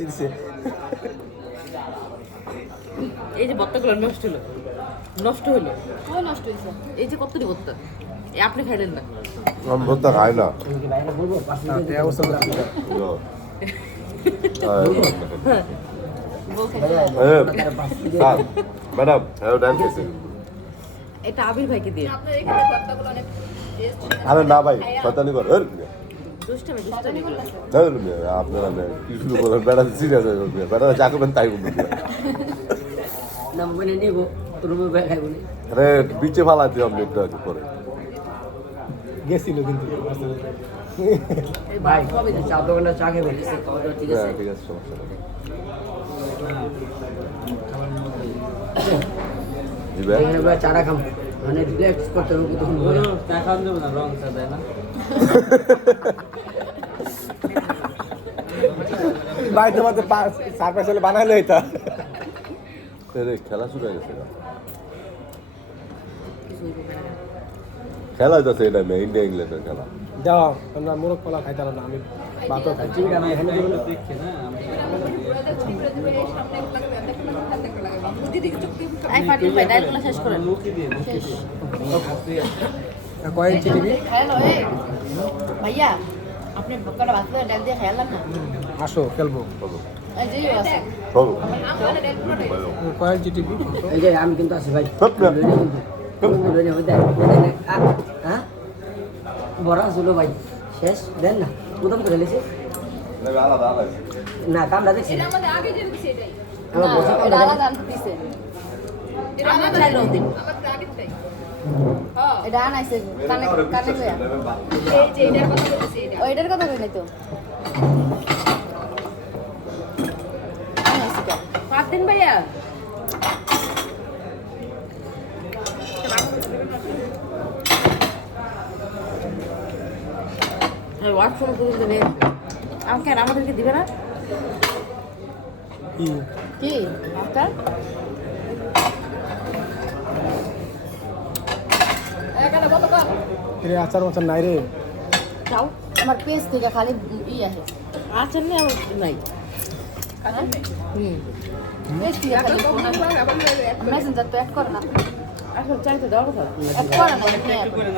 দিছে এই যে বত্তাগুলো নষ্ট হলো নষ্ট হলো। নষ্ট হয়েছে এই যে কতটি বত্তা? আপনি খাইলেন না। আমি ভর্তা খাই না। স্যার ম্যাডাম হ্যাঁ ডান খেয়েছে। এটা আবির ভাইকে দিয়ে। আপনার এখানে ভর্তাগুলো অনেক টেস্ট আরে না ভাই শয়তানি কর। আপনারা নে, কি শুরু করেন বেড়া সিরিয়াস হয়ে যাবে। বেড়া যা করবেন তাই করবেন। না মানে রুমে বের আরে বিচে ফালা দিও আপনি একটু আগে পরে। গেছিল কিন্তু। ভাই চা দোকানটা চা খেয়ে খাওয়া ঠিক আছে? হ্যাঁ ঠিক আছে সমস্যা নেই। চারা খাম মানে রিল্যাক্স করতে হবে তখন ঘরে চা খাওয়ান যাবে না রং চা দেয় না? বাড়িতে মাঝে চার পাঁচ হলে বানাইলে এটা। খেলা শুরু হয়ে গেছে। খেলা হইতেছে এটা মেয়ে ইন্ডিয়া ইংল্যান্ডের খেলা। দেওয়া আমরা মোরগ কলা খাইতাম না আমি ভাতও খাই ইঞ্চি টিভি? ভাইয়া আপনি বকাটা ভাত করে ডাল দিয়ে খেলাম না? আসো খেলব। বলো এই যে আছে। বলো কয়েক ইঞ্চি টিভি? এই যে আমি কিন্তু আছি ভাই। বড়া ছিল ভাই। শেষ দেন না। প্রথম করে লেছে না কামটা দেখছি এটা আমাদের আগে তাই এটা আনাইছে কানে কানে কইয়া এই কথা বলতেছি এটা ও এটার কথা কই নাই তো পাঁচ দিন ভাইয়া। ওয়ার্কশপ করে দেবে আমাকে আমাদেরকে দিবে না। কি কি মাস্টার এখানে কত কর রে আচার মাচার নাই রে চাও আমার পেজ থেকে খালি ই আছে আচার নেই আমার নাই হুম পেজ থেকে খালি ফোন আছে মেসেঞ্জার তো অ্যাড করে না আসলে চাইতে দেওয়ার কথা অ্যাড করে না এমনি add। করে না